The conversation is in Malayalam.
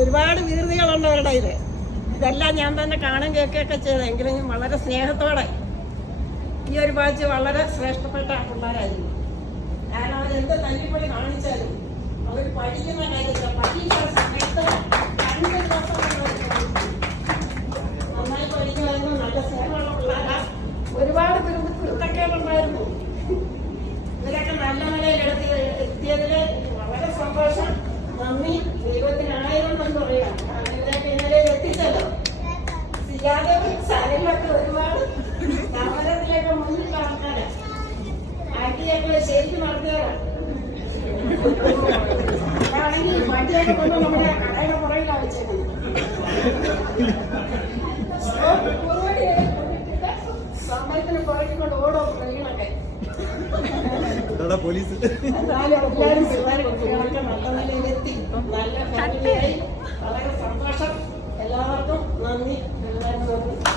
ഒരുപാട് വീർതികളുണ്ട് അവരുടെ ഇത് ഇതെല്ലാം ഞാൻ തന്നെ കാണും കേൾക്കുകയൊക്കെ ചെയ്തെങ്കിലും വളരെ സ്നേഹത്തോടെ ഈ ഒരു ബാച്ച് വളരെ ശ്രേഷ്ഠപ്പെട്ട പിള്ളേരായിരുന്നു. ഞാൻ അവരെന്ത് തല്ലിപ്പൊടി കാണിച്ചാലും അവർ പഠിക്കുന്ന സിയാദവും സരലൊക്കെ ഒരുപാട് സമരത്തിലൊക്കെ മുന്നിൽ ആൾക്കാരാ ആക്കിയൊക്കെ ശരിക്കും അതാണെങ്കിൽ വണ്ടിയൊക്കെ കൊണ്ട് നമ്മുടെ കടയുടെ പുറകിലാണ് പുറകിൽ കൊണ്ട് ഓടോ പോലീസ്. എല്ലാവരും നന്ദി. എല്ലാവരും നന്ദി.